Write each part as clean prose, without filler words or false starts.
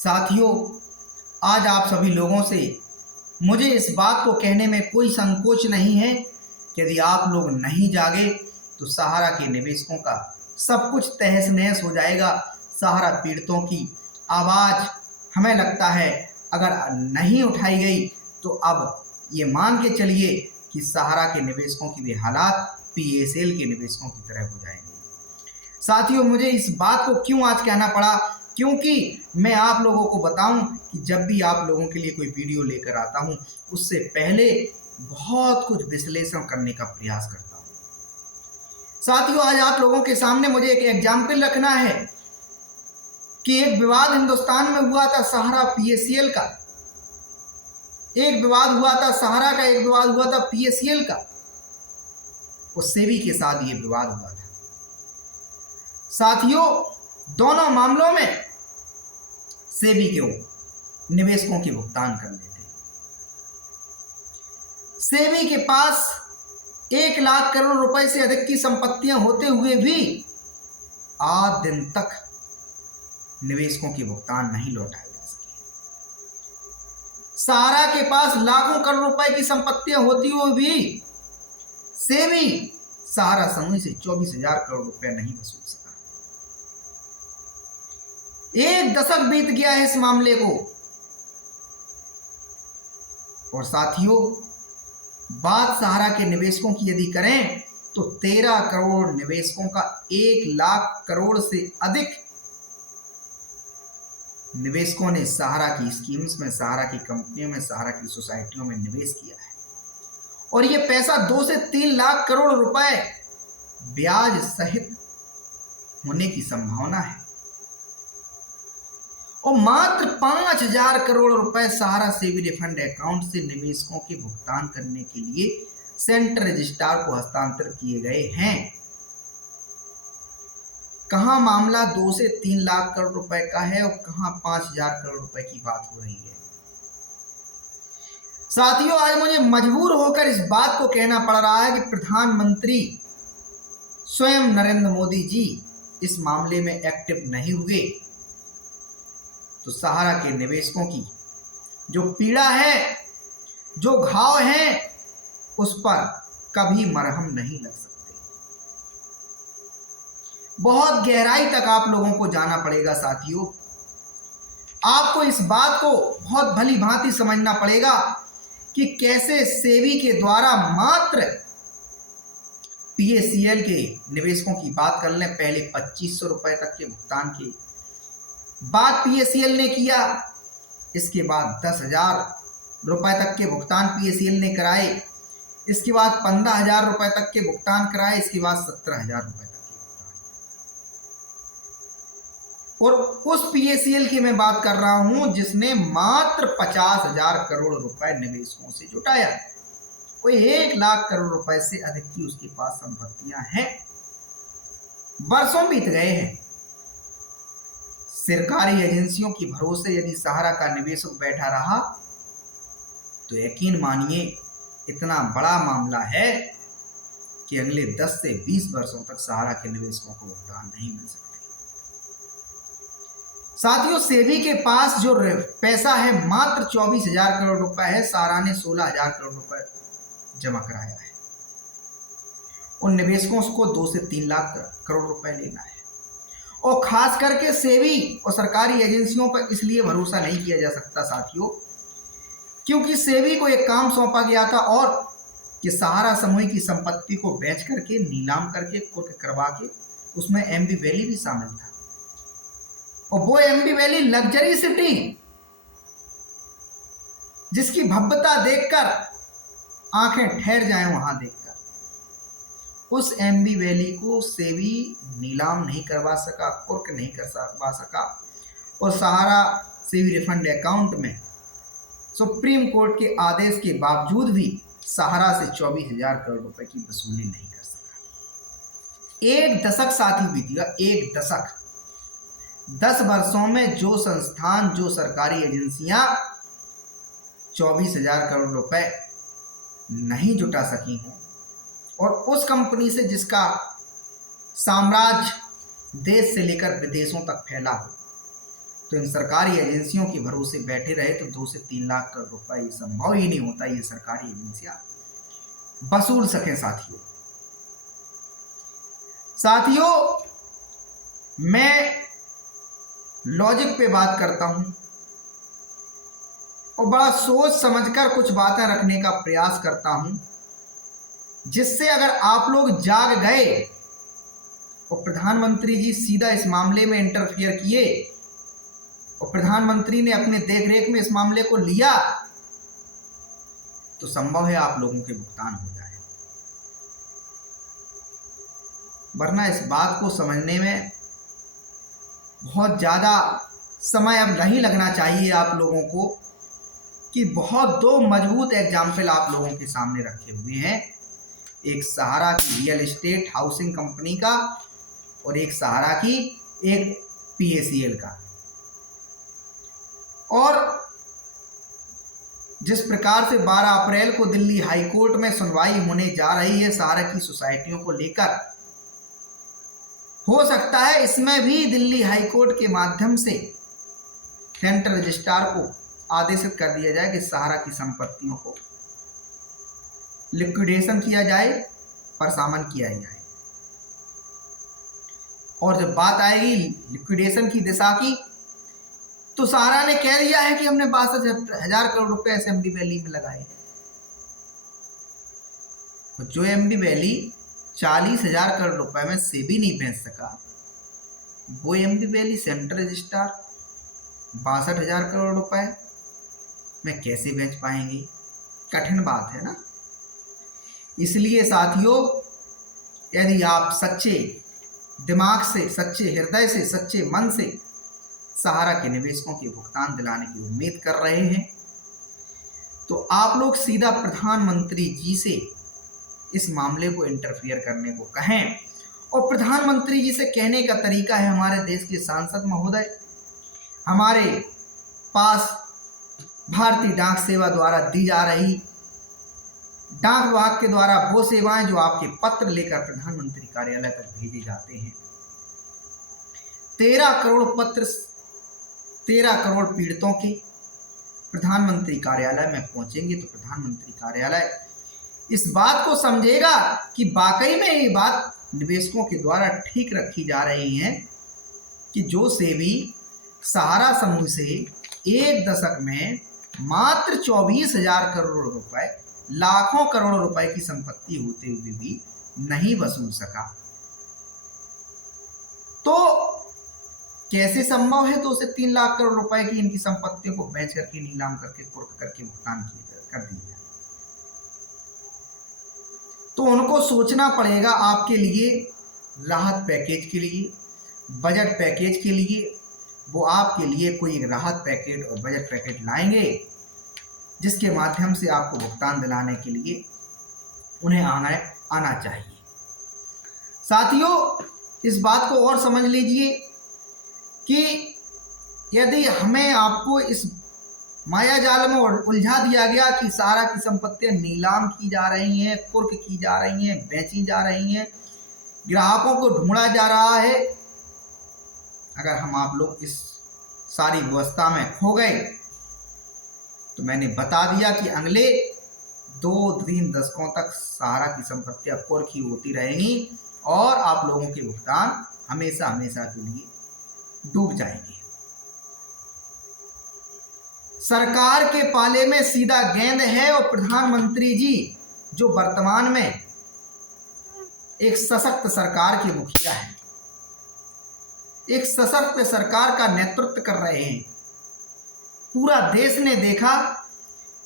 साथियों, आज आप सभी लोगों से मुझे इस बात को कहने में कोई संकोच नहीं है कि यदि आप लोग नहीं जागे तो सहारा के निवेशकों का सब कुछ तहस नहस हो जाएगा। सहारा पीड़ितों की आवाज़ हमें लगता है अगर नहीं उठाई गई तो अब ये मान के चलिए कि सहारा के निवेशकों की भी हालात पीएसएल के निवेशकों की तरह हो जाएंगे। साथियों, मुझे इस बात को क्यों आज कहना पड़ा, क्योंकि मैं आप लोगों को बताऊं कि जब भी आप लोगों के लिए कोई वीडियो लेकर आता हूं उससे पहले बहुत कुछ विश्लेषण करने का प्रयास करता हूं। साथियों, आज आप लोगों के सामने मुझे एक एग्जाम्पल रखना है कि एक विवाद हिंदुस्तान में हुआ था सहारा पीएसएल का, एक विवाद हुआ था सहारा का, एक विवाद हुआ था पीएसएल का, और सेबी के साथ ये विवाद हुआ था। साथियों, दोनों मामलों में सेबी के निवेशकों के भुगतान करने थे। सेबी के पास 1 लाख करोड़ रुपए से अधिक की संपत्तियां होते हुए भी आज दिन तक निवेशकों के भुगतान नहीं लौटाए जा सके। सहारा के पास लाखों करोड़ रुपए की संपत्तियां होती हुई भी सेबी सहारा समूह से 24,000 करोड़ रुपए नहीं वसूल सका। 1 दशक बीत गया है इस मामले को। और साथियों, बात सहारा के निवेशकों की यदि करें तो 13 करोड़ निवेशकों का 1 लाख करोड़ से अधिक निवेशकों ने सहारा की स्कीम्स में, सहारा की कंपनियों में, सहारा की सोसाइटियों में निवेश किया है। और ये पैसा 2 से 3 लाख करोड़ रुपए ब्याज सहित होने की संभावना है। और मात्र 5,000 करोड़ रुपए सहारा सेबी रिफंड अकाउंट से निवेशकों के भुगतान करने के लिए सेंट्रल रजिस्ट्रार को हस्तांतर किए गए हैं। कहां मामला 2 से 3 लाख करोड़ रुपए का है और कहां 5,000 करोड़ रुपए की बात हो रही है। साथियों, आज मुझे मजबूर होकर इस बात को कहना पड़ रहा है कि प्रधानमंत्री स्वयं नरेंद्र मोदी जी इस मामले में एक्टिव नहीं हुए तो सहारा के निवेशकों की जो पीड़ा है, जो घाव है, उस पर कभी मरहम नहीं लग सकते। बहुत गहराई तक आप लोगों को जाना पड़ेगा। साथियों, आपको इस बात को बहुत भली भांति समझना पड़ेगा कि कैसे सेबी के द्वारा मात्र पीएसएल के निवेशकों की बात कर लें, पहले 2,500 रुपए तक के भुगतान की बात पीएसएल ने किया, इसके बाद 10,000 रुपए तक के भुगतान पीएसएल ने कराए, इसके बाद 15,000 रुपए तक के भुगतान कराए, इसके बाद 17,000 रुपए तक के भुगतान। और उस पीएसएल की मैं बात कर रहा हूं जिसने मात्र 50,000 करोड़ रुपए निवेशकों से जुटाया। कोई 1 लाख करोड़ रुपए से अधिक की उसके पास संपत्तियां हैं। वर्षों बीत गए हैं। सरकारी एजेंसियों की भरोसे यदि सहारा का निवेशक बैठा रहा तो यकीन मानिए इतना बड़ा मामला है कि अगले 10 से 20 वर्षों तक सहारा के निवेशकों को भुगतान नहीं मिल सकते। साथियों, सेबी के पास जो पैसा है मात्र 24,000 करोड़ रुपए है। सहारा ने 16,000 करोड़ रुपए जमा कराया है। उन निवेशकों को 2 से 3 लाख करोड़ रुपए लेना है। और खास करके सेबी और सरकारी एजेंसियों पर इसलिए भरोसा नहीं किया जा सकता साथियों, क्योंकि सेबी को एक काम सौंपा गया था और कि सहारा समूह की संपत्ति को बेच करके, नीलाम करके, कुर्क करवा के उसमें एमबी वैली भी शामिल था। और वो एमबी वैली लग्जरी सिटी जिसकी भव्यता देखकर आंखें ठहर जाएं वहां देखकर, उस एमबी वैली को सेबी नीलाम नहीं करवा सका, कुर्क नहीं करवा सका। और सहारा सेबी रिफंड अकाउंट में सुप्रीम कोर्ट के आदेश के बावजूद भी सहारा से 24,000 करोड़ रुपए की वसूली नहीं कर सका। 1 दशक साथी बीत गया, 1 दशक। 10 वर्षों में जो संस्थान, जो सरकारी एजेंसियां 24,000 करोड़ रुपए नहीं जुटा सकी हों, और उस कंपनी से जिसका साम्राज्य देश से लेकर विदेशों तक फैला हो, तो इन सरकारी एजेंसियों के भरोसे बैठे रहे तो 2 से 3 लाख करोड़ रुपए ये संभव ही नहीं होता ये सरकारी एजेंसियां वसूल सकें। साथियों मैं लॉजिक पे बात करता हूं और बड़ा सोच समझकर कुछ बातें रखने का प्रयास करता हूं, जिससे अगर आप लोग जाग गए और प्रधानमंत्री जी सीधा इस मामले में इंटरफियर किए और प्रधानमंत्री ने अपने देखरेख में इस मामले को लिया तो संभव है आप लोगों के भुगतान हो जाए, वरना इस बात को समझने में बहुत ज़्यादा समय अब नहीं लगना चाहिए आप लोगों को कि बहुत 2 मजबूत एग्जाम्पल आप लोगों के सामने रखे हुए हैं, एक सहारा की रियल एस्टेट हाउसिंग कंपनी का और एक सहारा की एक PACL का। और जिस प्रकार से 12 अप्रैल को दिल्ली हाई कोर्ट में सुनवाई होने जा रही है सहारा की सोसाइटियों को लेकर, हो सकता है इसमें भी दिल्ली हाई कोर्ट के माध्यम से सेंट्रल रजिस्ट्रार को आदेशित कर दिया जाए कि सहारा की संपत्तियों को लिक्विडेशन किया जाए, परसामन किया जाए। और जब बात आएगी लिक्विडेशन की दिशा की तो सहारा ने कह दिया है कि हमने 62,000 करोड़ रुपए एसएमबी वैली में लगाए हैं। जो एमबी वैली 40,000 करोड़ रुपए में से भी नहीं बेच सका, वो MB valley central registrar 62,000 crore रुपए में कैसे बेच पाएंगे? कठिन बात है ना। इसलिए साथियों, यदि आप सच्चे दिमाग से, सच्चे हृदय से, सच्चे मन से सहारा के निवेशकों के भुगतान दिलाने की उम्मीद कर रहे हैं तो आप लोग सीधा प्रधानमंत्री जी से इस मामले को इंटरफियर करने को कहें। और प्रधानमंत्री जी से कहने का तरीका है, हमारे देश के सांसद महोदय, हमारे पास भारतीय डाक सेवा द्वारा दी जा रही डाक विभाग के द्वारा वो सेवाएं जो आपके पत्र लेकर प्रधानमंत्री कार्यालय तक भेजे जाते हैं, 13 करोड़ पत्र 13 करोड़ पीड़ितों के प्रधानमंत्री कार्यालय में पहुंचेंगे तो प्रधानमंत्री कार्यालय इस बात को समझेगा कि वाकई में ये बात निवेशकों के द्वारा ठीक रखी जा रही है कि जो सेबी सहारा समूह से एक दशक में मात्र 24,000 करोड़ रुपए, लाखों करोड़ रुपए की संपत्ति होते हुए भी नहीं वसूल सका, तो कैसे संभव है 2 से 3 लाख करोड़ रुपए की इनकी संपत्तियों को बेच करके, नीलाम करके, कुर्क करके भुगतान कर दिया? तो उनको सोचना पड़ेगा आपके लिए राहत पैकेज के लिए, बजट पैकेज के लिए। वो आपके लिए कोई एक राहत पैकेज और बजट पैकेज लाएंगे जिसके माध्यम से आपको भुगतान दिलाने के लिए उन्हें आना चाहिए। साथियों, इस बात को और समझ लीजिए कि यदि हमें आपको इस माया जाल में उलझा दिया गया कि सहारा की संपत्तियां नीलाम की जा रही हैं, कुर्क की जा रही हैं, बेची जा रही हैं, ग्राहकों को ढूंढा जा रहा है, अगर हम आप लोग इस सारी व्यवस्था में खो गए तो मैंने बता दिया कि अगले 2-3 दशकों तक सहारा की संपत्तियां कुर्की होती रहेंगी और आप लोगों के भुगतान हमेशा हमेशा के लिए डूब जाएंगे। सरकार के पाले में सीधा गेंद है और प्रधानमंत्री जी जो वर्तमान में एक सशक्त सरकार के मुखिया हैं, एक सशक्त सरकार का नेतृत्व कर रहे हैं। पूरा देश ने देखा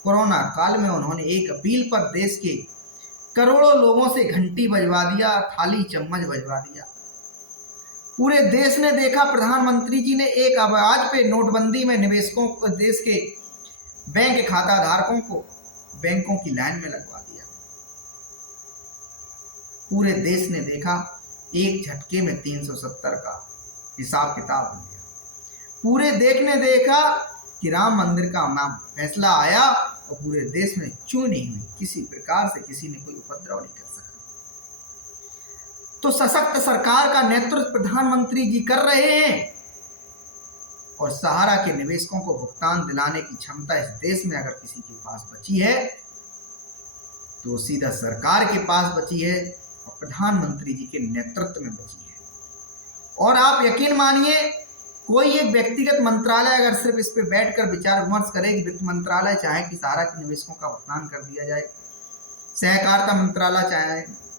कोरोना काल में उन्होंने एक अपील पर देश के करोड़ों लोगों से घंटी बजवा दिया, थाली चम्मच बजवा दिया। पूरे देश ने देखा प्रधानमंत्री जी ने एक आवाज पे नोटबंदी में निवेशकों को, देश के बैंक खाता धारकों को बैंकों की लाइन में लगवा दिया। पूरे देश ने देखा एक झटके में 370 का हिसाब किताब हो गया। पूरे देश ने देखा कि राम मंदिर का फैसला आया और पूरे देश में चूं नहीं हुई, किसी प्रकार से किसी ने कोई उपद्रव नहीं कर सका। तो सशक्त सरकार का नेतृत्व प्रधानमंत्री जी कर रहे हैं और सहारा के निवेशकों को भुगतान दिलाने की क्षमता इस देश में अगर किसी के पास बची है तो सीधा सरकार के पास बची है और प्रधानमंत्री जी के नेतृत्व में बची है। और आप यकीन मानिए, कोई एक व्यक्तिगत मंत्रालय अगर सिर्फ इस पे बैठकर विचार विमर्श करे कि वित्त मंत्रालय चाहे कि सहारा के निवेशकों का भुगतान कर दिया जाए, सहकारिता मंत्रालय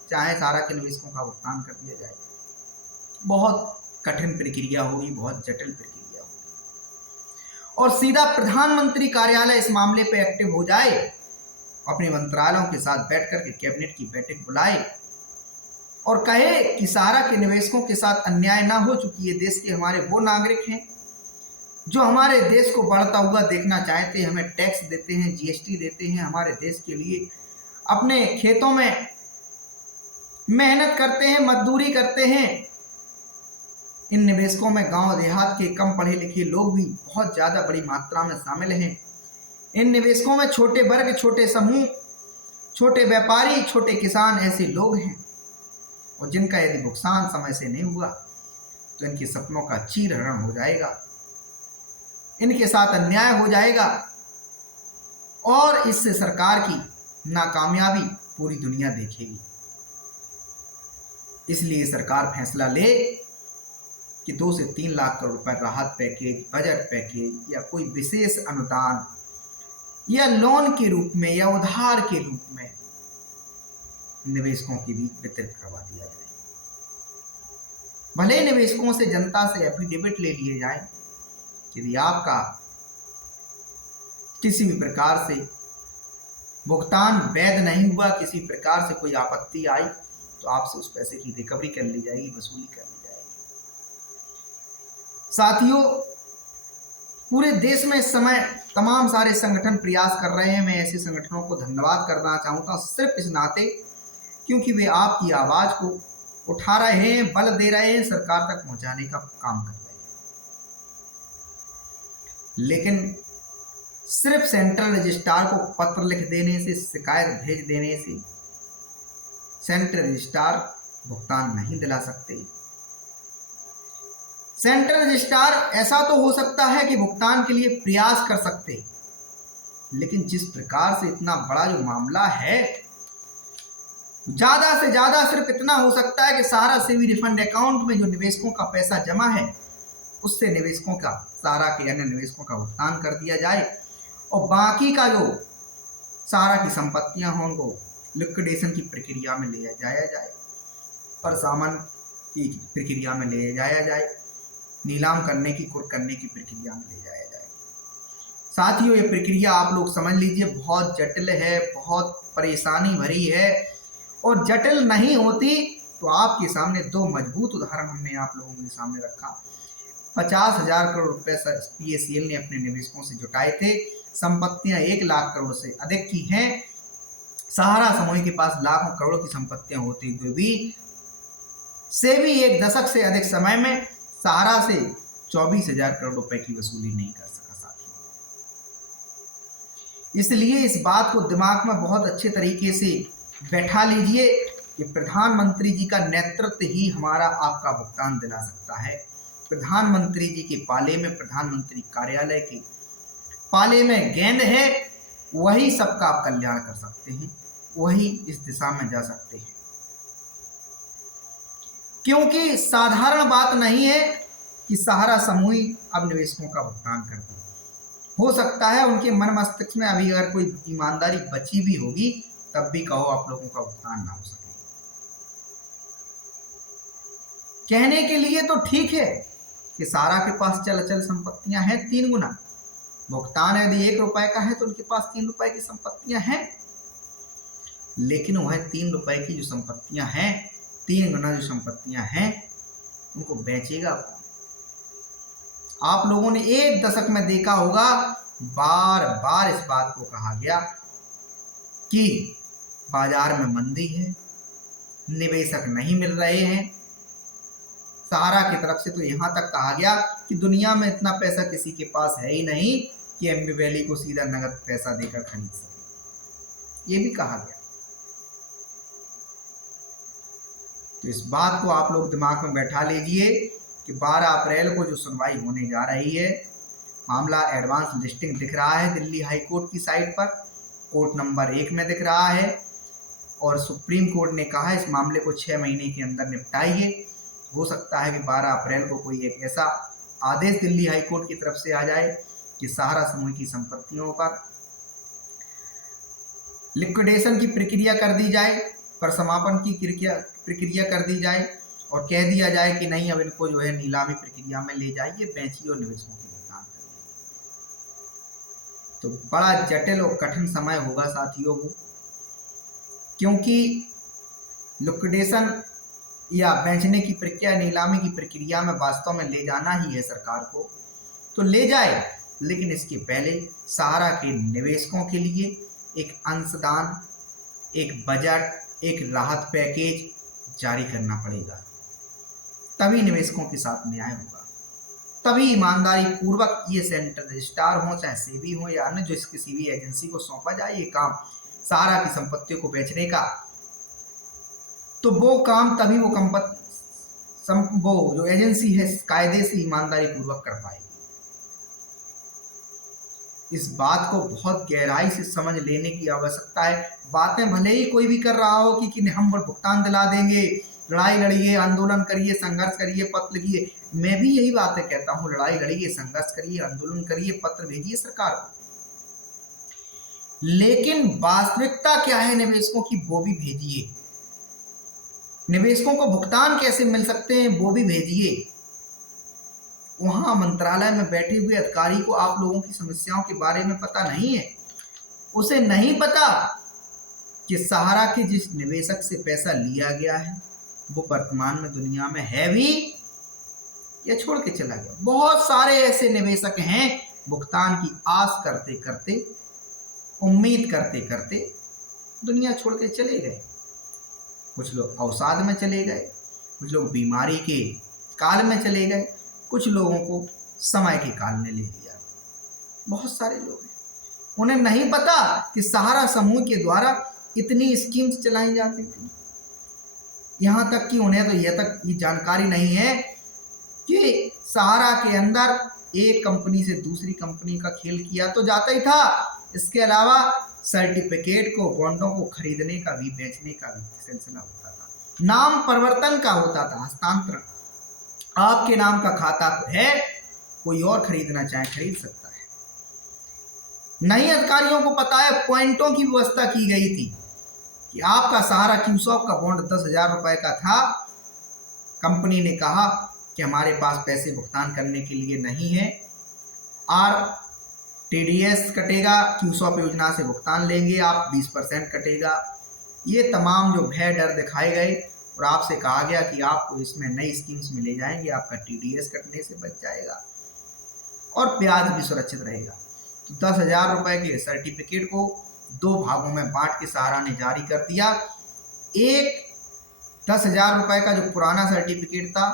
चाहे सहारा के निवेशकों का भुगतान कर दिया जाए, बहुत कठिन प्रक्रिया होगी, बहुत जटिल प्रक्रिया होगी। और सीधा प्रधानमंत्री कार्यालय इस मामले पे एक्टिव हो जाए, अपने मंत्रालयों के साथ बैठ करके कैबिनेट की बैठक बुलाए और कहे कि सहारा के निवेशकों के साथ अन्याय ना हो, चूंकि ये देश के हमारे वो नागरिक हैं जो हमारे देश को बढ़ता हुआ देखना चाहते हैं, हमें टैक्स देते हैं, जीएसटी देते हैं, हमारे देश के लिए अपने खेतों में मेहनत करते हैं, मजदूरी करते हैं। इन निवेशकों में गांव देहात के कम पढ़े लिखे लोग भी बहुत ज़्यादा बड़ी मात्रा में शामिल हैं। इन निवेशकों में छोटे वर्ग, छोटे समूह, छोटे व्यापारी, छोटे किसान ऐसे लोग हैं और जिनका यदि भुगतान समय से नहीं हुआ तो इनके सपनों का चीरहरण हो जाएगा, इनके साथ अन्याय हो जाएगा और इससे सरकार की नाकामयाबी पूरी दुनिया देखेगी। इसलिए सरकार फैसला ले कि 2 से 3 लाख करोड़ रुपए राहत पैकेज, बजट पैकेज या कोई विशेष अनुदान या लोन के रूप में या उधार के रूप में निवेशकों के बीच वितरित करवा दिया जाए। भले निवेशकों से, जनता से एफिडेविट ले लिए जाए कि यदि आपका किसी भी प्रकार से भुगतान वैध नहीं हुआ, किसी प्रकार से कोई आपत्ति आई तो आपसे उस पैसे की रिकवरी कर ली जाएगी, वसूली कर ली जाएगी। साथियों, पूरे देश में इस समय तमाम सारे संगठन प्रयास कर रहे हैं। मैं ऐसे संगठनों को धन्यवाद करना चाहूँगा सिर्फ इस नाते क्योंकि वे आपकी आवाज़ को उठा रहे हैं, बल दे रहे हैं, सरकार तक पहुँचाने का काम कर रहे हैं। लेकिन सिर्फ सेंट्रल रजिस्ट्रार को पत्र लिख देने से, शिकायत भेज देने से सेंट्रल रजिस्ट्रार भुगतान नहीं दिला सकते। सेंट्रल रजिस्ट्रार ऐसा तो हो सकता है कि भुगतान के लिए प्रयास कर सकते, लेकिन जिस प्रकार से इतना बड़ा जो मामला है, ज्यादा से ज्यादा सिर्फ इतना हो सकता है कि सहारा सेवी रिफंड अकाउंट में जो निवेशकों का पैसा जमा है उससे निवेशकों का, सहारा के अन्य निवेशकों का भुगतान कर दिया जाए और बाकी का जो सहारा की संपत्तियां हों उनको लिक्विडेशन की प्रक्रिया में ले जाया जाए, परसामन की प्रक्रिया में ले जाया जाए, नीलाम करने की, कुर्क करने की प्रक्रिया में ले जाया जाए। साथियों, ये प्रक्रिया आप लोग समझ लीजिए बहुत जटिल है, बहुत परेशानी भरी है और जटिल नहीं होती तो आपके सामने 2 मजबूत उदाहरण हमने आप लोगों के सामने रखा। 50,000 करोड़ रुपए पीएसीएल ने अपने निवेशकों से जुटाए थे, संपत्तियां 1 लाख करोड़ से अधिक की हैं। सहारा समूह के पास लाखों करोड़ की संपत्तियां होती हुई भी सेबी 1 दशक से अधिक समय में सहारा से 24,000 करोड़ रुपए की वसूली नहीं कर सका। साथियों, इसलिए इस बात को दिमाग में बहुत अच्छे तरीके से बैठा लीजिए कि प्रधानमंत्री जी का नेतृत्व ही हमारा आपका भुगतान दिला सकता है। प्रधानमंत्री जी के पाले में, प्रधानमंत्री कार्यालय के पाले में गेंद है, वही सबका आप कल्याण कर सकते हैं, वही इस दिशा में जा सकते हैं। क्योंकि साधारण बात नहीं है कि सहारा समूह अब निवेशकों का भुगतान कर दे। हो सकता है उनके मन मस्तिष्क में अभी अगर कोई ईमानदारी बची भी होगी तब भी कहो आप लोगों का भुगतान ना हो सके। कहने के लिए तो ठीक है कि सहारा के पास चल अचल संपत्तियां हैं 3 गुना, भुगतान यदि 1 रुपए का है तो उनके पास 3 रुपए की संपत्तियां हैं, लेकिन वह 3 रुपए की जो संपत्तियां हैं, 3 गुना जो संपत्तियां हैं, उनको बेचेगा कौन? आप लोगों ने 1 दशक में देखा होगा, बार बार इस बात को कहा गया कि बाजार में मंदी है, निवेशक नहीं मिल रहे हैं। सहारा की तरफ से तो यहाँ तक कहा गया कि दुनिया में इतना पैसा किसी के पास है ही नहीं कि एम्बी वैली को सीधा नगद पैसा देकर खरीद सके, ये भी कहा गया। तो इस बात को आप लोग दिमाग में बैठा लीजिए कि 12 अप्रैल को जो सुनवाई होने जा रही है, मामला एडवांस लिस्टिंग दिख रहा है दिल्ली हाई कोर्ट की साइट पर, कोर्ट नंबर 1 में दिख रहा है, और सुप्रीम कोर्ट ने कहा इस मामले को 6 महीने के अंदर निपटाइए। हो सकता है कि 12 अप्रैल को कोई एक ऐसा आदेश दिल्ली हाई कोर्ट की तरफ से आ जाए कि सहारा समूह की संपत्तियों पर लिक्विडेशन की प्रक्रिया कर दी जाए, पर समापन की प्रक्रिया कर दी जाए, और कह दिया जाए कि नहीं, अब इनको जो है नीलामी प्रक्रिया में ले जाइए, बेचिए और निवेशकों के भुगतान करिए। तो बड़ा जटिल और कठिन समय होगा साथियों वो, क्योंकि लिक्विडेशन या बेचने की प्रक्रिया, नीलामी की प्रक्रिया में वास्तव में ले जाना ही है सरकार को, तो ले जाए, लेकिन इसके पहले सहारा के निवेशकों के लिए एक अंशदान, एक बजट, एक राहत पैकेज जारी करना पड़ेगा। तभी निवेशकों के साथ न्याय होगा, तभी ईमानदारी पूर्वक ये सेंट्रल रजिस्ट्रार हो, चाहे सेबी हो या अन्य जो किसी भी एजेंसी को सौंपा जाए ये काम सहारा की संपत्तियों को बेचने का, तो वो काम तभी वो जो एजेंसी है कायदे से ईमानदारी पूर्वक कर पाएगी। इस बात को बहुत गहराई से समझ लेने की आवश्यकता है। बातें भले ही कोई भी कर रहा हो कि हम भुगतान दिला देंगे, लड़ाई लड़िए, आंदोलन करिए, संघर्ष करिए, पत्र लिखिए, मैं भी यही बातें कहता हूँ, लड़ाई लड़िए, संघर्ष करिए, आंदोलन करिए, पत्र भेजिए सरकार को, लेकिन वास्तविकता क्या है निवेशकों की वो भी भेजिए। निवेशकों को भुगतान कैसे मिल सकते हैं वो भी भेजिए। वहां मंत्रालय में बैठे हुए अधिकारी को आप लोगों की समस्याओं के बारे में पता नहीं है, उसे नहीं पता कि सहारा के जिस निवेशक से पैसा लिया गया है वो वर्तमान में दुनिया में है भी या छोड़ के चला गया। बहुत सारे ऐसे निवेशक हैं भुगतान की आस करते करते, उम्मीद करते करते दुनिया छोड़ के चले गए। कुछ लोग अवसाद में चले गए, कुछ लोग बीमारी के काल में चले गए, कुछ लोगों को समय के काल ने ले लिया। बहुत सारे लोग हैं, उन्हें नहीं पता कि सहारा समूह के द्वारा इतनी स्कीम्स चलाई जाती थी। यहाँ तक कि उन्हें तो ये जानकारी नहीं है कि सहारा के अंदर एक कंपनी से दूसरी कंपनी का खेल किया तो जाता ही था, इसके अलावा सर्टिफिकेट को, बॉन्डों को खरीदने का भी, बेचने का भी सिलसिला होता था, नाम परिवर्तन का होता था, हस्तांतरण। आपके नाम का खाता है, कोई और खरीदना चाहे खरीद सकता है। नई अधिकारियों को पता है, पॉइंटों की व्यवस्था की गई थी कि आपका सहारा क्यूसॉप का बॉन्ड 10,000 रुपए का था, कंपनी ने कहा कि हमारे पास पैसे भुगतान करने के लिए नहीं है, RTDS कटेगा, क्यूसॉप योजना से भुगतान लेंगे आप, 20% कटेगा। ये तमाम जो भय डर दिखाए गए और आपसे कहा गया कि आपको इसमें नई स्कीम्स में ले जाएंगे, आपका TDS कटने से बच जाएगा और ब्याज भी सुरक्षित रहेगा। तो 10,000 रुपए के सर्टिफिकेट को 2 भागों में बांट के सहारा ने जारी कर दिया। एक 10,000 रुपए का जो पुराना सर्टिफिकेट था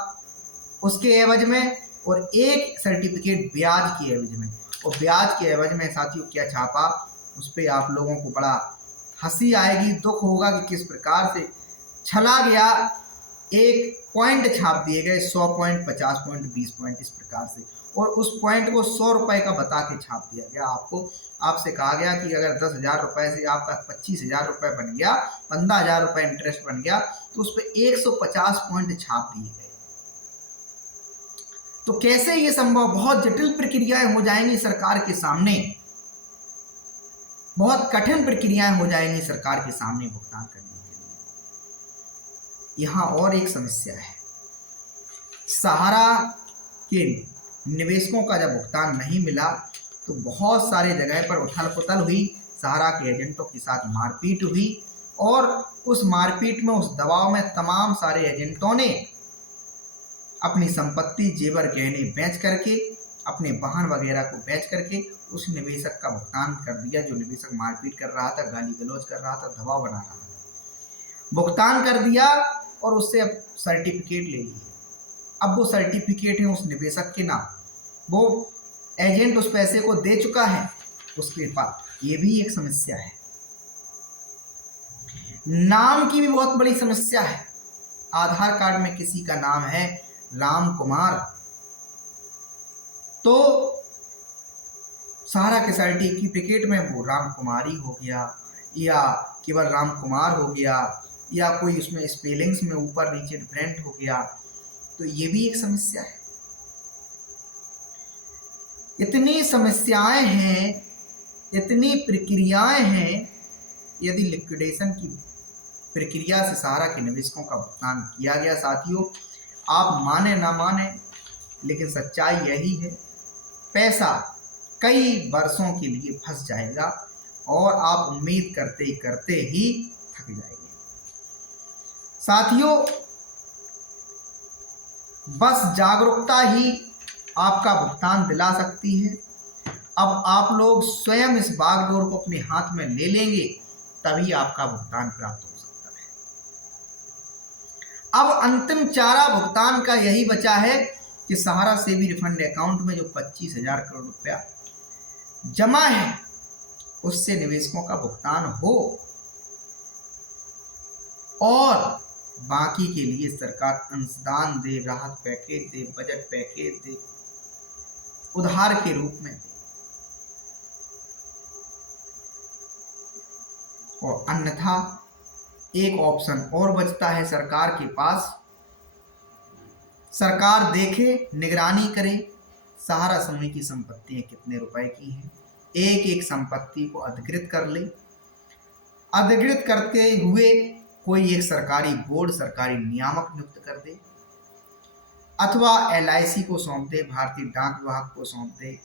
उसके एवज में, और एक सर्टिफिकेट ब्याज के एवज में। और ब्याज के एवज में साथियों क्या छापा, उस पर आप लोगों को बड़ा हंसी आएगी, दुख होगा कि किस प्रकार से छला गया। एक पॉइंट छाप दिए गए, 100 पॉइंट, 50 पॉइंट, 20 पॉइंट, इस प्रकार से, और उस पॉइंट को 100 रुपए का बता के छाप दिया गया। आपसे कहा गया कि अगर 10,000 रुपए से आपका 25,000 रुपए बन गया, 15,000 रुपए इंटरेस्ट बन गया, तो उस पर 150 पॉइंट छाप दिए गए। तो कैसे ये संभव? बहुत जटिल प्रक्रियाएं हो जाएंगी सरकार के सामने, बहुत कठिन प्रक्रियाएं हो जाएंगी सरकार के सामने भुगतान करने के लिए। यहां और एक समस्या है, सहारा के निवेशकों का जब भुगतान नहीं मिला तो बहुत सारे जगह पर उथल पुथल हुई, सहारा के एजेंटों के साथ मारपीट हुई, और उस मारपीट में, उस दबाव में तमाम सारे एजेंटों ने अपनी संपत्ति, जेवर गहने बेच करके, अपने वाहन वगैरह को बेच करके उस निवेशक का भुगतान कर दिया जो निवेशक मारपीट कर रहा था, गाली गलौज कर रहा था, दबाव बना रहा था। भुगतान कर दिया और उससे अब सर्टिफिकेट ले लिए। अब वो सर्टिफिकेट है उस निवेशक के नाम, वो एजेंट उस पैसे को दे चुका है उसके पास। ये भी एक समस्या है। नाम की भी बहुत बड़ी समस्या है। आधार कार्ड में किसी का नाम है, राम कुमार, तो सहारा के सर्टिफिकेट में वो राम कुमारी हो गया या केवल राम कुमार हो गया या कोई उसमें स्पेलिंग्स में ऊपर नीचे डिफरेंट हो गया, तो ये भी एक समस्या है। इतनी समस्याएं हैं, इतनी प्रक्रियाएं हैं। यदि लिक्विडेशन की प्रक्रिया से सहारा के निवेशकों का भुगतान किया गया साथियों, आप माने ना माने लेकिन सच्चाई यही है, पैसा कई वर्षों के लिए फंस जाएगा और आप उम्मीद करते ही थक जाएंगे। साथियों, बस जागरूकता ही आपका भुगतान दिला सकती है। अब आप लोग स्वयं इस बागडोर को अपने हाथ में ले लेंगे तभी आपका भुगतान प्राप्त हो सकता है। अब अंतिम चारा भुगतान का यही बचा है कि सहारा सेबी रिफंड अकाउंट में जो 25,000 करोड़ रुपया जमा है उससे निवेशकों का भुगतान हो और बाकी के लिए सरकार अंशदान दे, राहत पैकेज दे, बजट पैकेज दे, उधार के रूप में दे। और अन्यथा एक ऑप्शन और बचता है सरकार के पास, सरकार देखे, निगरानी करे सहारा समूह की संपत्तियां कितने रुपए की हैं, एक एक संपत्ति को अधिकृत कर ले, अधिकृत करते हुए कोई एक सरकारी बोर्ड, सरकारी नियामक नियुक्त कर दे अथवा LIC को सौंप दे, भारतीय डाक विभाग को सौंप दे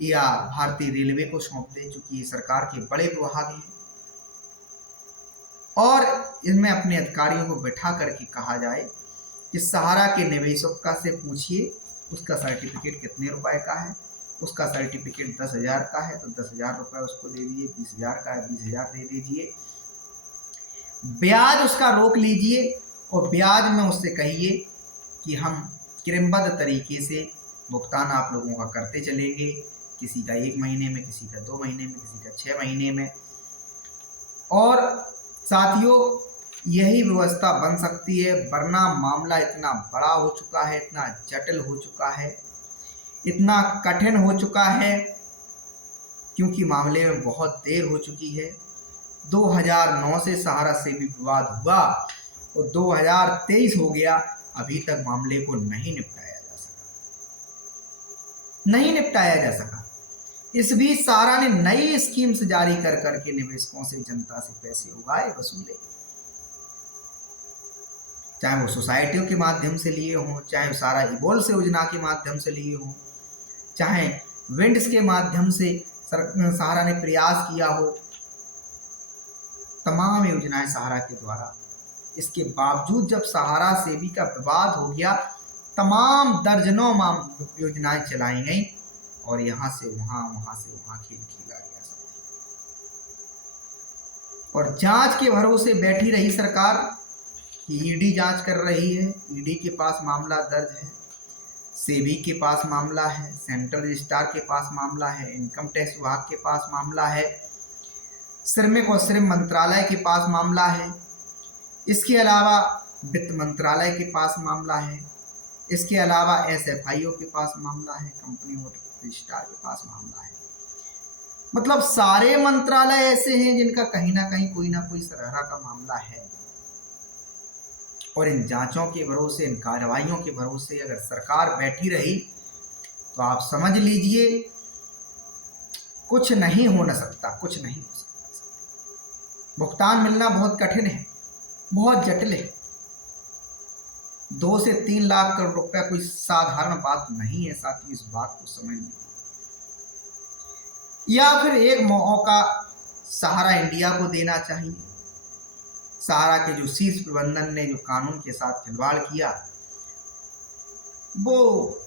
या भारतीय रेलवे को सौंप दे, चूंकि ये सरकार के बड़े विभाग हैं, और इनमें अपने अधिकारियों को बैठा करके कहा जाए कि सहारा के निवेशक का से पूछिए उसका सर्टिफिकेट कितने रुपए का है, उसका सर्टिफिकेट 10,000 का है तो 10,000 रुपये उसको दे दीजिए, 20,000 का है 20,000 दे दीजिए, ब्याज उसका रोक लीजिए और ब्याज में उससे कहिए कि हम क्रमबद्ध तरीके से भुगतान आप लोगों का करते चलेंगे, किसी का 1 महीने में, किसी का 2 महीने में, किसी का 6 महीने में। और साथियों, यही व्यवस्था बन सकती है, वरना मामला इतना बड़ा हो चुका है, इतना जटिल हो चुका है, इतना कठिन हो चुका है, क्योंकि मामले में बहुत देर हो चुकी है। 2009 से सहारा से भी विवाद हुआ और 2023 हो गया, अभी तक मामले को नहीं निपटाया जा सका। इस बीच सहारा ने नई स्कीम्स जारी कर करके निवेशकों से, जनता से पैसे उगाए, वसूले, चाहे वो सोसाइटियों के माध्यम से लिए हों, चाहे सहारा इवोल्व से योजना के माध्यम से लिए हों, चाहे विंड्स के माध्यम से सहारा ने प्रयास किया हो, तमाम योजनाएं सहारा के द्वारा। इसके बावजूद जब सहारा सेबी का विवाद हो गया, तमाम दर्जनों योजनाएं चलाई गई और यहाँ से वहाँ खेल खेला गया। और जांच के भरोसे बैठी रही सरकार कि ईडी जांच कर रही है, ईडी के पास मामला दर्ज है, सेबी के पास मामला है, सेंट्रल रजिस्ट्रार के पास मामला है, इनकम टैक्स विभाग के पास मामला है, श्रमिक और श्रम मंत्रालय के पास मामला है, इसके अलावा वित्त मंत्रालय के पास मामला है, इसके अलावा SFIO के पास मामला है, कंपनी और रजिस्ट्रार के पास मामला है। मतलब सारे मंत्रालय ऐसे हैं जिनका कहीं ना कहीं कोई ना कोई सरहरा का मामला है। और इन जांचों के भरोसे, इन कार्रवाइयों के भरोसे अगर सरकार बैठी रही तो आप समझ लीजिए कुछ नहीं हो न सकता, कुछ नहीं हो सकता। भुगतान मिलना बहुत कठिन है, बहुत जटिल है। 2 से 3 लाख करोड़ रुपया कोई साधारण बात नहीं है साथियों, इस बात को समझ लीजिए। या फिर एक मौका सहारा इंडिया को देना चाहिए। सहारा के जो शीर्ष प्रबंधन ने जो कानून के साथ खिलवाड़ किया, वो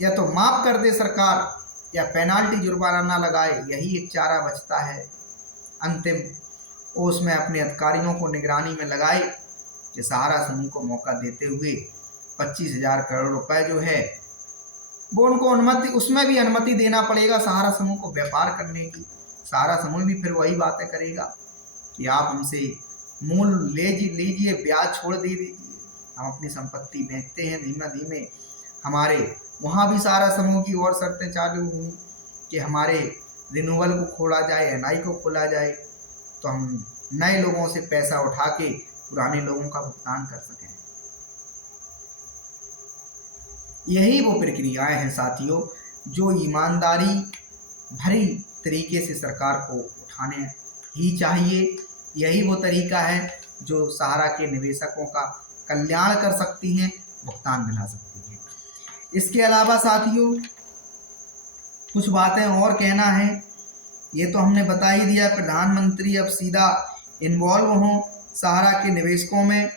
या तो माफ कर दे सरकार या पेनाल्टी जुर्माना ना लगाए, यही एक चारा बचता है अंतिम। उसमें अपने अधिकारियों को निगरानी में लगाए कि सहारा समूह को मौका देते हुए 25,000 करोड़ रुपए जो है वो उनको अनुमति, उसमें भी अनुमति देना पड़ेगा सहारा समूह को व्यापार करने की। सहारा समूह भी फिर वही बातें करेगा कि आप हमसे मूल ले लीजिए, ब्याज छोड़ दे दीजिए, हम अपनी संपत्ति बेचते हैं। धीमे धीमे हमारे वहाँ भी सारा समूह की और शर्तें चालू हुई कि हमारे रिन्यूअल को खोला जाए, एनआई को खोला जाए, तो हम नए लोगों से पैसा उठा के पुराने लोगों का भुगतान कर सकें। यही वो प्रक्रियाएं हैं साथियों जो ईमानदारी भरी तरीके से सरकार को उठाने ही चाहिए। यही वो तरीका है जो सहारा के निवेशकों का कल्याण कर सकती हैं, भुगतान दिला सकती हैं। इसके अलावा साथियों कुछ बातें और कहना है। ये तो हमने बता ही दिया, प्रधानमंत्री अब सीधा इन्वॉल्व हों सहारा के निवेशकों में,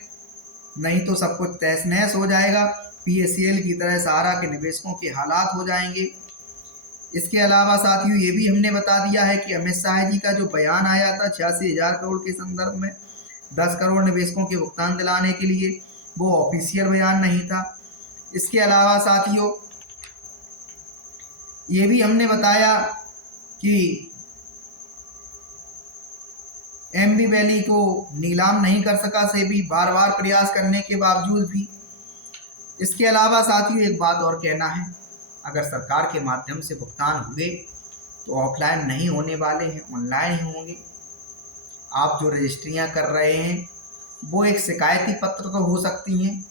नहीं तो सब कुछ तहस नहस हो जाएगा। पीएससीएल की तरह सहारा के निवेशकों के हालात हो जाएंगे। इसके अलावा साथियों ये भी हमने बता दिया है कि अमित शाह जी का जो बयान आया था 86,000 करोड़ के संदर्भ में 10 करोड़ निवेशकों के भुगतान दिलाने के लिए, वो ऑफिशियल बयान नहीं था। इसके अलावा साथियों ये भी हमने बताया कि एमबी वैली को नीलाम नहीं कर सका सेबी, बार बार प्रयास करने के बावजूद भी। इसके अलावा साथियों एक बात और कहना है, अगर सरकार के माध्यम से भुगतान हुए तो ऑफलाइन नहीं होने वाले हैं, ऑनलाइन ही होंगे। आप जो रजिस्ट्रियां कर रहे हैं वो एक शिकायती पत्र तो हो सकती हैं,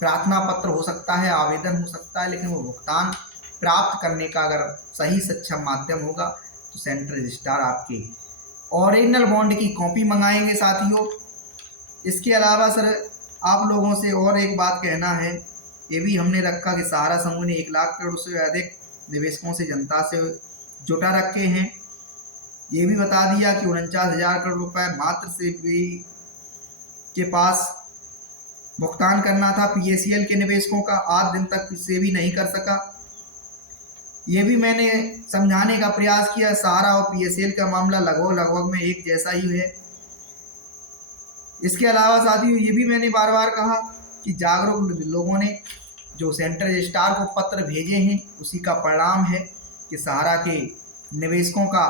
प्रार्थना पत्र हो सकता है, आवेदन हो सकता है, लेकिन वो भुगतान प्राप्त करने का अगर सही सक्षम माध्यम होगा तो सेंट्रल रजिस्ट्रार आपके ओरिजिनल बॉन्ड की कॉपी मंगाएंगे साथियों। इसके अलावा सर आप लोगों से और एक बात कहना है, ये भी हमने रखा कि सहारा समूह ने 1 लाख करोड़ से अधिक निवेशकों से जनता से जुटा रखे हैं। ये भी बता दिया कि 49,000 करोड़ रुपए मात्र सेबी के पास भुगतान करना था पीएससीएल के निवेशकों का, आज दिन तक सेबी नहीं कर सका। ये भी मैंने समझाने का प्रयास किया, सहारा और पीएससीएल का मामला लगभग में एक जैसा ही है। इसके अलावा साथियों ये भी मैंने बार बार कहा कि जागरूक लोगों ने जो सेंट्रल रजिस्ट्रार को पत्र भेजे हैं उसी का परिणाम है कि सहारा के निवेशकों का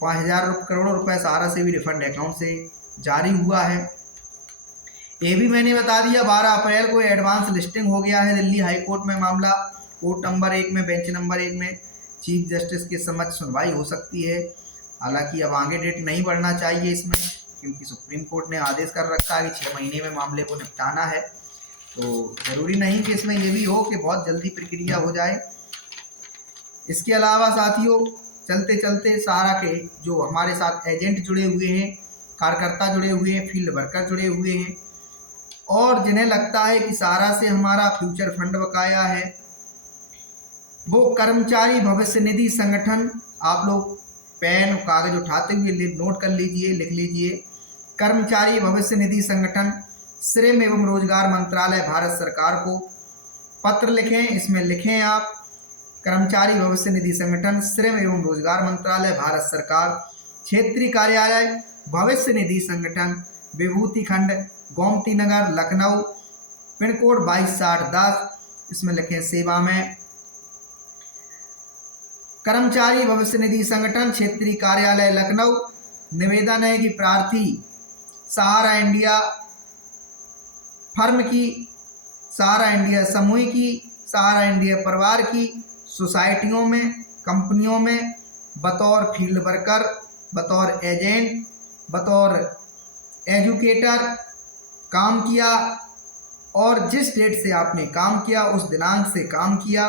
5,000 करोड़ रुपए सहारा से भी रिफंड अकाउंट से जारी हुआ है। ये भी मैंने बता दिया 12 अप्रैल को एडवांस लिस्टिंग हो गया है दिल्ली हाई कोर्ट में मामला, कोर्ट नंबर 1 में, बेंच नंबर 1 में चीफ जस्टिस के समक्ष सुनवाई हो सकती है। हालांकि अब आगे डेट नहीं बढ़ना चाहिए इसमें, क्योंकि सुप्रीम कोर्ट ने आदेश कर रखा है कि 6 महीने में मामले को निपटाना है, तो ज़रूरी नहीं कि इसमें ये भी हो कि बहुत जल्दी प्रक्रिया हो जाए। इसके अलावा साथियों चलते चलते सहारा के जो हमारे साथ एजेंट जुड़े हुए हैं, कार्यकर्ता जुड़े हुए हैं, फील्ड वर्कर जुड़े हुए हैं और जिन्हें लगता है कि सहारा से हमारा फ्यूचर फंड बकाया है, वो कर्मचारी भविष्य निधि संगठन, आप लोग पेन और कागज उठाते हुए नोट कर लीजिए, लिख लीजिए, कर्मचारी भविष्य निधि संगठन श्रम एवं रोजगार मंत्रालय भारत सरकार को पत्र लिखें। इसमें लिखें आप कर्मचारी भविष्य निधि संगठन श्रम एवं रोजगार मंत्रालय भारत सरकार, क्षेत्रीय कार्यालय भविष्य निधि संगठन विभूति खंड गोमती नगर लखनऊ, पिन कोड 226010। इसमें लिखें सेवा में। कर्मचारी भविष्य निधि संगठन क्षेत्रीय कार्यालय लखनऊ, निवेदन है कि प्रार्थी सहारा इंडिया फर्म की, सहारा इंडिया समूह की, सहारा इंडिया परिवार की सोसाइटियों में, कंपनियों में बतौर फील्ड वर्कर, बतौर एजेंट, बतौर एजुकेटर काम किया और जिस डेट से आपने काम किया उस दिनांक से काम किया।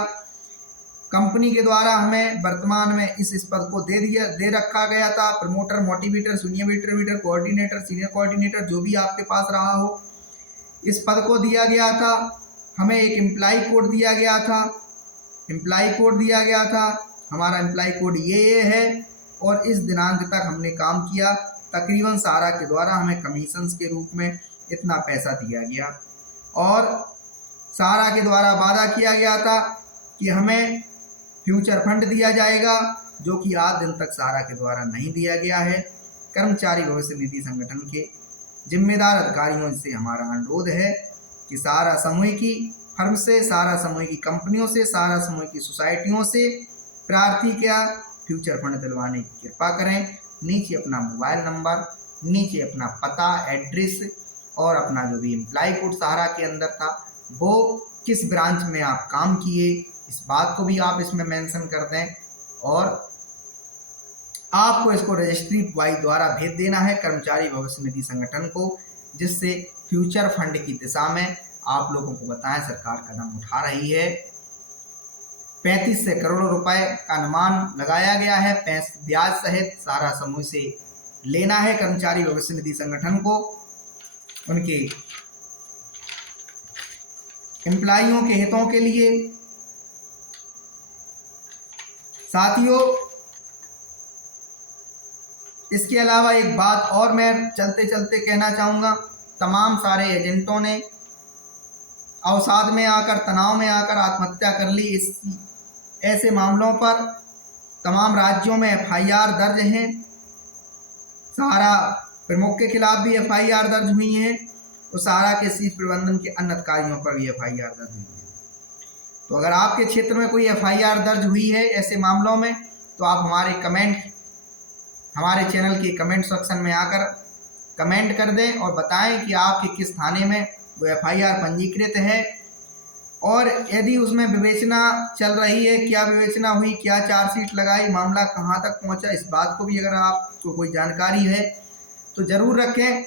कंपनी के द्वारा हमें वर्तमान में इस पद को दे रखा गया था, प्रमोटर, मोटिवेटर, जूनियर वीटर, कोऑर्डिनेटर, सीनियर कोऑर्डिनेटर, जो भी आपके पास रहा हो, इस पद को दिया गया था। हमें एक एम्प्लाई कोड दिया गया था, हमारा एम्प्लाई कोड ये है और इस दिनांक तक हमने काम किया। तकरीबन सहारा के द्वारा हमें कमीशंस के रूप में इतना पैसा दिया गया और सहारा के द्वारा वादा किया गया था कि हमें फ्यूचर फंड दिया जाएगा, जो कि आज दिन तक सहारा के द्वारा नहीं दिया गया है। कर्मचारी भविष्य निधि संगठन के जिम्मेदार अधिकारियों से हमारा अनुरोध है कि सहारा समूह की फर्म से, सहारा समूह की कंपनियों से, सहारा समूह की सोसाइटियों से प्रार्थी क्या फ्यूचर फंड दिलवाने की कृपा करें। नीचे अपना मोबाइल नंबर, नीचे अपना पता, एड्रेस और अपना जो भी एम्प्लॉय कोड सहारा के अंदर था वो किस ब्रांच में आप काम किए, इस बात को भी आप इसमें मेंशन कर दें। और आपको इसको रजिस्ट्री बॉय द्वारा भेज देना है कर्मचारी भविष्य निधि संगठन को, जिससे फ्यूचर फंड की दिशा में आप लोगों को बताएं सरकार कदम उठा रही है। 35 से करोड़ रुपए का अनुमान लगाया गया है, ब्याज सहित सहारा समूह से लेना है कर्मचारी भविष्य निधि संगठन को उनके एम्प्लॉइयों के हितों के लिए। साथियों, इसके अलावा एक बात और मैं चलते चलते कहना चाहूँगा, तमाम सारे एजेंटों ने अवसाद में आकर, तनाव में आकर आत्महत्या कर ली। इस ऐसे मामलों पर तमाम राज्यों में एफआईआर दर्ज हैं। सहारा प्रमुख के खिलाफ भी एफआईआर दर्ज हुई हैं और सहारा के शीर्ष प्रबंधन के अन्य अधिकारियों पर भी एफआईआर दर्ज हुई है। तो अगर आपके क्षेत्र में कोई एफआईआर दर्ज हुई है ऐसे मामलों में, तो आप हमारे चैनल के कमेंट सेक्शन में आकर कमेंट कर दें और बताएं कि आपके किस थाने में वो एफआईआर पंजीकृत है और यदि उसमें विवेचना चल रही है, क्या विवेचना हुई, क्या चार्जशीट लगाई, मामला कहाँ तक पहुँचा, इस बात को भी अगर आपको कोई जानकारी है तो ज़रूर रखें,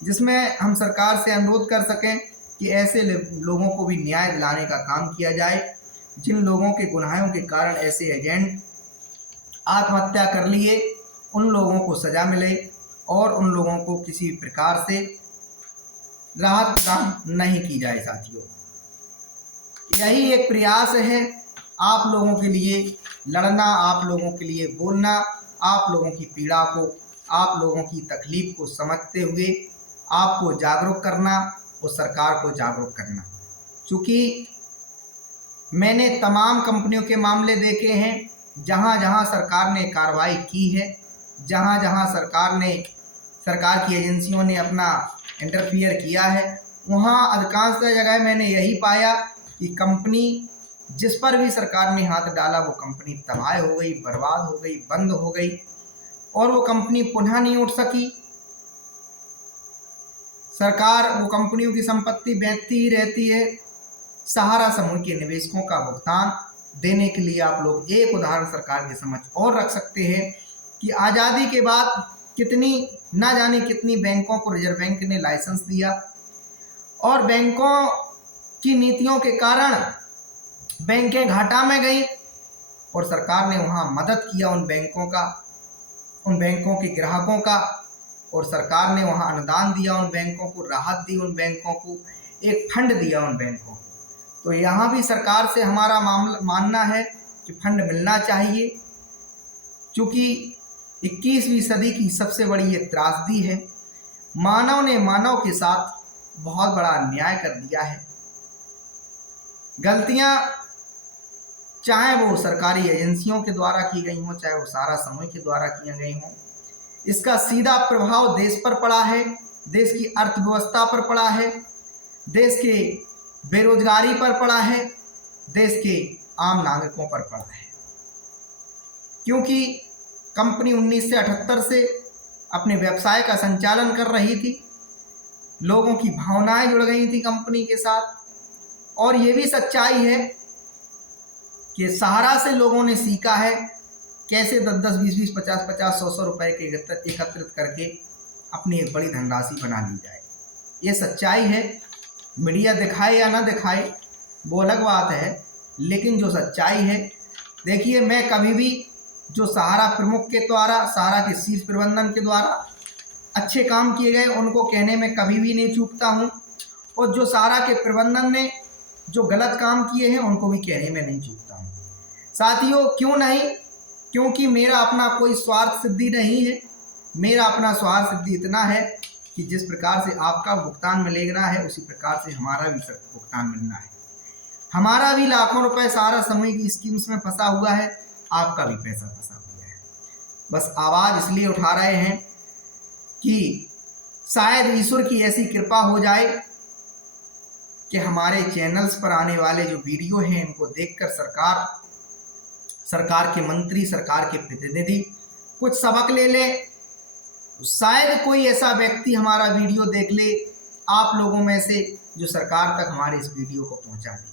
जिसमें हम सरकार से अनुरोध कर सकें कि ऐसे लोगों को भी न्याय दिलाने का काम किया जाए। जिन लोगों के गुनाहों के कारण ऐसे एजेंट आत्महत्या कर लिए, उन लोगों को सज़ा मिले और उन लोगों को किसी प्रकार से राहत प्रदान नहीं की जाए। साथियों, यही एक प्रयास है आप लोगों के लिए लड़ना, आप लोगों के लिए बोलना, आप लोगों की पीड़ा को, आप लोगों की तकलीफ को समझते हुए आपको जागरूक करना और सरकार को जागरूक करना। चूँकि मैंने तमाम कंपनियों के मामले देखे हैं, जहाँ जहाँ सरकार ने कार्रवाई की है, जहाँ जहाँ सरकार की एजेंसियों ने अपना इंटरफियर किया है, वहाँ अधिकांश जगह मैंने यही पाया कि कंपनी जिस पर भी सरकार ने हाथ डाला वो कंपनी तबाह हो गई, बर्बाद हो गई, बंद हो गई और वो कंपनी पुनः नहीं उठ सकी। सरकार वो कंपनियों की संपत्ति बेचती ही रहती है। सहारा समूह के निवेशकों का भुगतान देने के लिए आप लोग एक उदाहरण सरकार के समक्ष और रख सकते हैं कि आज़ादी के बाद ना जाने कितनी बैंकों को रिजर्व बैंक ने लाइसेंस दिया और बैंकों की नीतियों के कारण बैंकें घाटा में गई और सरकार ने वहाँ मदद किया उन बैंकों के ग्राहकों का, और सरकार ने वहाँ अनुदान दिया उन बैंकों को, राहत दी उन बैंकों को, एक फंड दिया उन बैंकों को। तो यहाँ भी सरकार से हमारा मानना है कि फंड मिलना चाहिए, क्योंकि 21वीं सदी की सबसे बड़ी ये त्रासदी है। मानव ने मानव के साथ बहुत बड़ा अन्याय कर दिया है। गलतियाँ चाहे वो सरकारी एजेंसियों के द्वारा की गई हों, चाहे वो सहारा समूह के द्वारा की गई हों, इसका सीधा प्रभाव देश पर पड़ा है, देश की अर्थव्यवस्था पर पड़ा है, देश के बेरोजगारी पर पड़ा है, देश के आम नागरिकों पर पड़ा है। क्योंकि कंपनी 1978 से अपने व्यवसाय का संचालन कर रही थी, लोगों की भावनाएं जुड़ गई थी कंपनी के साथ। और ये भी सच्चाई है कि सहारा से लोगों ने सीखा है कैसे 10-10, 20-20, 50-50, 100-100 रुपए के एकत्रित करके अपनी एक बड़ी धनराशि बना ली जाए। ये सच्चाई है। मीडिया दिखाए या ना दिखाए वो अलग बात है, लेकिन जो सच्चाई है, देखिए, मैं कभी भी जो सहारा प्रमुख के द्वारा, सहारा के शीर्ष प्रबंधन के द्वारा अच्छे काम किए गए उनको कहने में कभी भी नहीं चूकता हूँ, और जो सहारा के प्रबंधन ने जो गलत काम किए हैं उनको भी कहने में नहीं चूकता हूँ। साथियों, क्यों नहीं? क्योंकि मेरा अपना कोई स्वार्थ सिद्धि नहीं है। मेरा अपना स्वार्थ सिद्धि इतना है कि जिस प्रकार से आपका भुगतान मिलेगा है, उसी प्रकार से हमारा भी भुगतान मिलना है। हमारा भी लाखों रुपए सहारा समूह की स्कीम्स में फंसा हुआ है, आपका भी पैसा फंसा हुआ है। बस आवाज़ इसलिए उठा रहे हैं कि शायद ईश्वर की ऐसी कृपा हो जाए कि हमारे चैनल्स पर आने वाले जो वीडियो हैं इनको देखकर सरकार के मंत्री, सरकार के प्रतिनिधि कुछ सबक ले लें। शायद कोई ऐसा व्यक्ति हमारा वीडियो देख ले आप लोगों में से जो सरकार तक हमारे इस वीडियो को पहुंचा दें,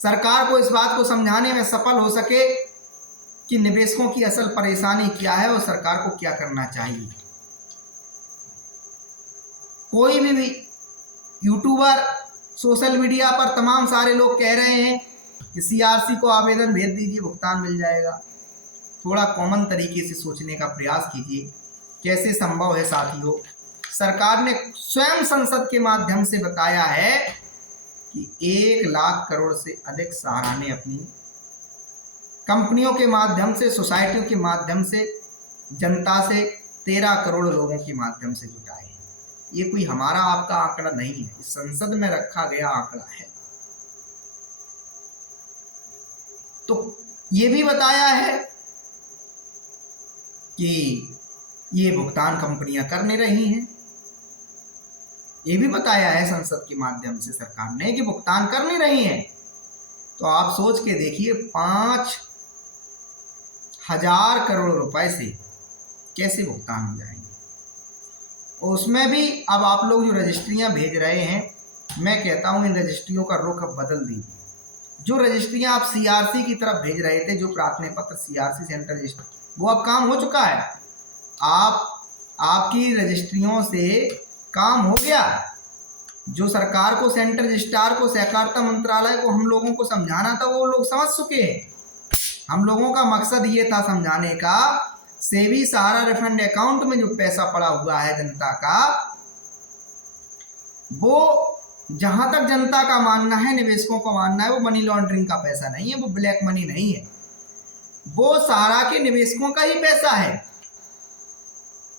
सरकार को इस बात को समझाने में सफल हो सके कि निवेशकों की असल परेशानी क्या है और सरकार को क्या करना चाहिए। कोई भी यूट्यूबर, सोशल मीडिया पर तमाम सारे लोग कह रहे हैं कि सीआरसी को आवेदन भेज दीजिए, भुगतान मिल जाएगा। थोड़ा कॉमन तरीके से सोचने का प्रयास कीजिए, कैसे संभव है साथियों। सरकार ने स्वयं संसद के माध्यम से बताया है कि 1 लाख करोड़ से अधिक सहारा ने अपनी कंपनियों के माध्यम से, सोसाइटियों के माध्यम से, जनता से 13 करोड़ लोगों के माध्यम से जुटाए। ये कोई हमारा आपका आंकड़ा नहीं है, इस संसद में रखा गया आंकड़ा है। तो ये भी बताया है कि ये भुगतान कंपनियां कर नहीं रही हैं। ये भी बताया है संसद के माध्यम से सरकार ने कि भुगतान कर नहीं रही हैं। तो आप सोच के देखिए, 5,000 करोड़ रुपए से कैसे भुगतान हो जाएंगे। उसमें भी अब आप लोग जो रजिस्ट्रियां भेज रहे हैं, मैं कहता हूं इन रजिस्ट्रियों का रुख अब बदल दीजिए। जो रजिस्ट्रियां आप सीआरसी की तरफ भेज रहे थे, जो प्रार्थना पत्र सीआरसी सेंटर रजिस्टर, वो अब काम हो चुका है। आपकी रजिस्ट्रियों से काम हो गया। जो सरकार को, सेंटर रजिस्ट्रार को, सहकारिता मंत्रालय को हम लोगों को समझाना था, वो लोग समझ चुके हैं। हम लोगों का मकसद ये था समझाने का, सेवी सहारा रिफंड अकाउंट में जो पैसा पड़ा हुआ है जनता का, वो जहां तक जनता का मानना है, निवेशकों को मानना है, वो मनी लॉन्ड्रिंग का पैसा नहीं है, वो ब्लैक मनी नहीं है, वो सहारा के निवेशकों का ही पैसा है।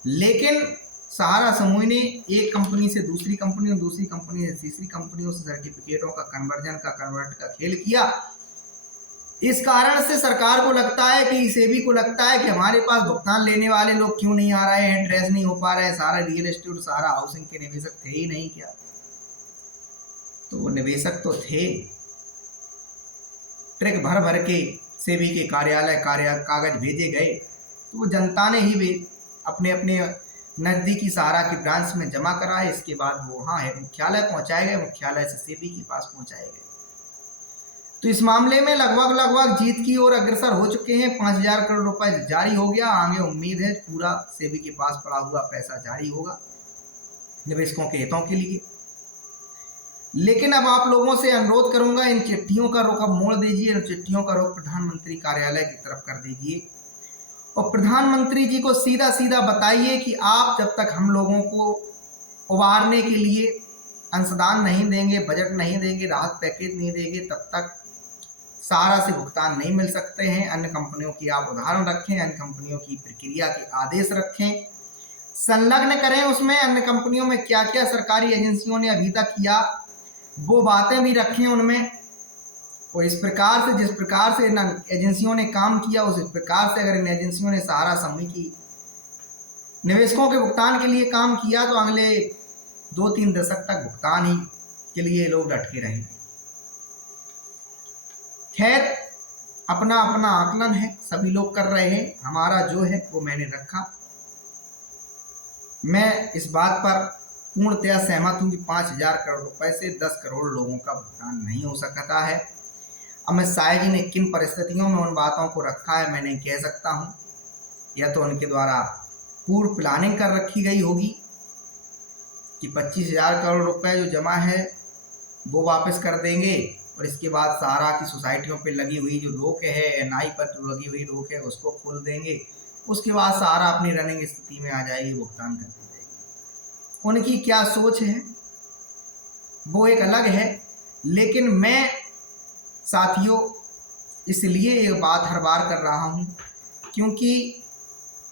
लेकिन सहारा समूह ने एक कंपनी से दूसरी कंपनी और दूसरी कंपनी से तीसरी कंपनियों से सर्टिफिकेटों का कन्वर्ट का खेल किया। इस कारण से सरकार को लगता है कि सेबी को लगता है कि हमारे पास भुगतान लेने वाले लोग क्यों नहीं आ रहे हैं, ट्रेस नहीं हो पा रहे हैं। सारा रियल एस्टेट, सारा हाउसिंग के निवेशक थे ही नहीं क्या? तो वो निवेशक तो थे, ट्रक भर भर के सेबी के कार्यालय कागज भेजे गए, तो वो जनता ने ही अपने अपने नजदीकी सहारा की ब्रांच में जमा कराए। इसके बाद वो वहाँ है मुख्यालय पहुंचाए गए, मुख्यालय से सेबी के पास पहुंचाए गए। तो इस मामले में लगभग जीत की ओर अग्रसर हो चुके हैं। 5,000 करोड़ रुपए जारी हो गया। आगे उम्मीद है पूरा सेबी के पास पड़ा हुआ पैसा जारी होगा निवेशकों के हितों के लिए। लेकिन अब आप लोगों से अनुरोध करूंगा, इन चिट्ठियों का रुख अब मोड़ दीजिए, इन चिट्ठियों का रुख प्रधानमंत्री कार्यालय की तरफ कर दीजिए और प्रधानमंत्री जी को सीधा सीधा बताइए कि आप जब तक हम लोगों को उबारने के लिए अंशदान नहीं देंगे, बजट नहीं देंगे, राहत पैकेज नहीं देंगे, तब तक सहारा से भुगतान नहीं मिल सकते हैं। अन्य कंपनियों की आप उदाहरण रखें, अन्य कंपनियों की प्रक्रिया के आदेश रखें, संलग्न करें उसमें अन्य कंपनियों में क्या क्या सरकारी एजेंसियों ने अभी तक किया, वो बातें भी रखें उनमें। और इस प्रकार से, जिस प्रकार से इन एजेंसियों ने काम किया, उस प्रकार से अगर इन एजेंसियों ने सहारा समूह की निवेशकों के भुगतान के लिए काम किया, तो अगले 2-3 दशक तक भुगतान ही के लिए लोग डटके रहेंगे। खैर, अपना अपना आकलन है, सभी लोग कर रहे हैं, हमारा जो है वो मैंने रखा। मैं इस बात पर पूर्णतया सहमत हूं कि 5,000 करोड़ रुपए से 10 करोड़ लोगों का भुगतान नहीं हो सकता है। अब मैं शायद जी ने किन परिस्थितियों में उन बातों को रखा है मैं नहीं कह सकता हूं, या तो उनके द्वारा पूर्व प्लानिंग कर रखी गई होगी कि 25,000 करोड़ रुपए जो जमा है वो वापस कर देंगे, और इसके बाद सहारा की सोसाइटियों पे लगी हुई जो रोक है, एनआई पर जो लगी हुई रोक है, उसको खोल देंगे। उसके बाद सहारा अपनी रनिंग स्थिति में आ जाएगी, भुगतान कर दी जाएगी। उनकी क्या सोच है वो एक अलग है। लेकिन मैं साथियों इसलिए ये बात हर बार कर रहा हूँ क्योंकि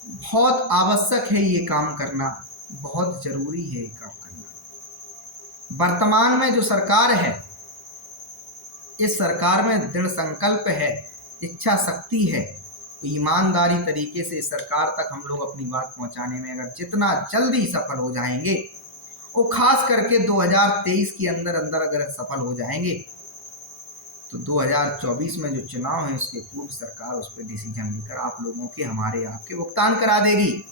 बहुत आवश्यक है ये काम करना, बहुत जरूरी है ये काम करना। वर्तमान में जो सरकार है, इस सरकार में दृढ़ संकल्प है, इच्छा शक्ति है, ईमानदारी तरीके से इस सरकार तक हम लोग अपनी बात पहुंचाने में अगर जितना जल्दी सफल हो जाएंगे, वो खास करके 2023 के अंदर अगर सफल हो जाएंगे, तो 2024 में जो चुनाव है उसके पूर्व सरकार उस पर डिसीजन लेकर आप लोगों के, हमारे आपके भुगतान करा देगी।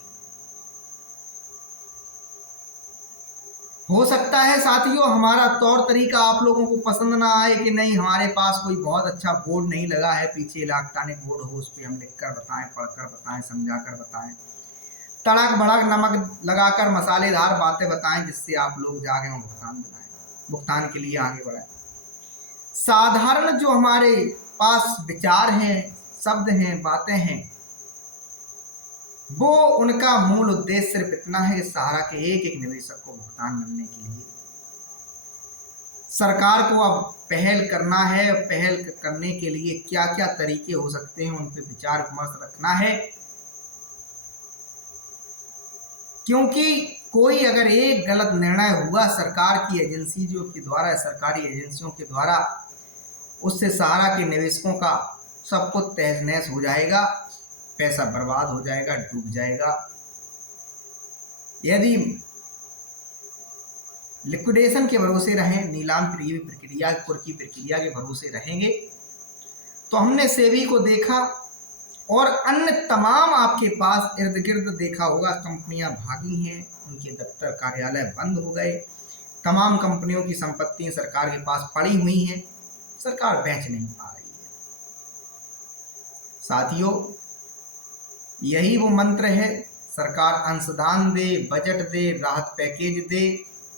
हो सकता है साथियों हमारा तौर तरीका आप लोगों को पसंद ना आए कि नहीं हमारे पास कोई बहुत अच्छा बोर्ड नहीं लगा है, पीछे इलेक्ट्रॉनिक बोर्ड हो उस पर हम लिख कर बताएं, पढ़कर बताएं, समझा कर बताएं, तड़क भड़क नमक लगाकर मसालेदार बातें बताएं जिससे आप लोग जागे और भुगतान दिलाएं, भुगतान के लिए आगे बढ़ाएं। साधारण जो हमारे पास विचार हैं, शब्द हैं, बातें हैं, वो उनका मूल उद्देश्य सिर्फ इतना है कि सहारा के एक एक निवेशक को भुगतान मिलने के लिए सरकार को अब पहल करना है। पहल करने के लिए क्या क्या तरीके हो सकते हैं उन पर विचार विमर्श रखना है, क्योंकि कोई अगर एक गलत निर्णय हुआ सरकार की एजेंसी जो के द्वारा, सरकारी एजेंसियों के द्वारा, उससे सहारा के निवेशकों का सब कुछ तहस नहस हो जाएगा, पैसा बर्बाद हो जाएगा, डूब जाएगा। यदि लिक्विडेशन के भरोसे रहें, नीलाम प्रक्रिया की प्रक्रिया के भरोसे रहेंगे, तो हमने सेबी को देखा और अन्य तमाम आपके पास इर्द गिर्द देखा होगा, कंपनियां भागी हैं, उनके दफ्तर कार्यालय बंद हो गए, तमाम कंपनियों की संपत्तियां सरकार के पास पड़ी हुई हैं, सरकार बेच नहीं पा रही है। साथियों यही वो मंत्र है, सरकार अंशदान दे, बजट दे, राहत पैकेज दे,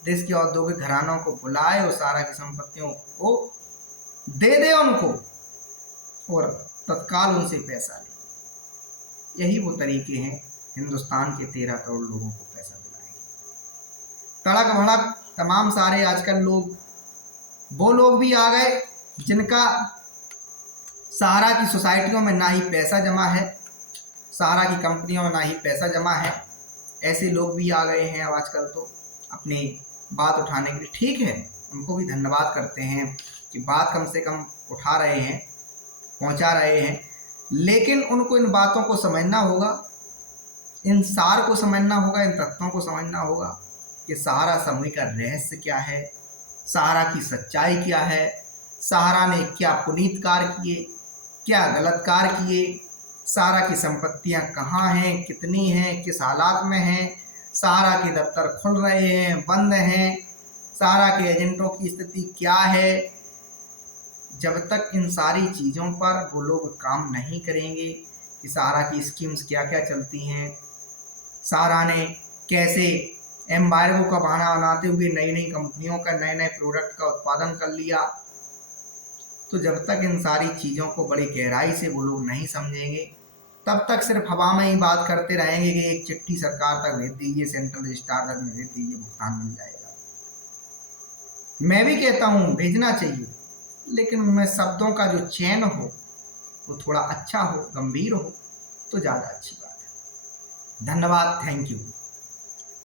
देश के औद्योगिक घरानों को बुलाए और सारा की संपत्तियों को दे उनको और तत्काल उनसे पैसा ले। यही वो तरीके हैं हिंदुस्तान के 13 करोड़ लोगों को पैसा दिलाएंगे। तड़क भड़क तमाम सारे आजकल लोग, वो लोग भी आ गए जिनका सहारा की सोसाइटियों में ना ही पैसा जमा है, सहारा की कंपनियों में ना ही पैसा जमा है, ऐसे लोग भी आ गए हैं अब आजकल तो अपनी बात उठाने के लिए। ठीक है, उनको भी धन्यवाद करते हैं कि बात कम से कम उठा रहे हैं, पहुंचा रहे हैं, लेकिन उनको इन बातों को समझना होगा, इन सार को समझना होगा, इन तथ्यों को समझना होगा कि सहारा समूह का रहस्य क्या है, सहारा की सच्चाई क्या है, सहारा ने क्या पुनीत कार्य किए, क्या गलत कार्य किए, सहारा की संपत्तियां कहाँ हैं, कितनी हैं, किस हालात में हैं, सहारा के दफ्तर खुल रहे हैं, बंद हैं, सहारा के एजेंटों की स्थिति क्या है। जब तक इन सारी चीज़ों पर वो लोग काम नहीं करेंगे कि सहारा की स्कीम्स क्या क्या चलती हैं, सहारा ने कैसे एम्बार्गो का बहाना बनाते हुए नई नई कंपनियों का नए नए प्रोडक्ट का उत्पादन कर लिया, तो जब तक इन सारी चीज़ों को बड़ी गहराई से वो लोग नहीं समझेंगे, तब तक सिर्फ हवा में ही बात करते रहेंगे कि एक चिट्ठी सरकार तक भेज दीजिए, सेंट्रल रजिस्ट्रार तक भेज दीजिए, भुगतान मिल जाएगा। मैं भी कहता हूँ भेजना चाहिए, लेकिन उनमें शब्दों का जो चयन हो वो थोड़ा अच्छा हो, गंभीर हो, तो ज़्यादा अच्छी बात है। धन्यवाद, थैंक यू।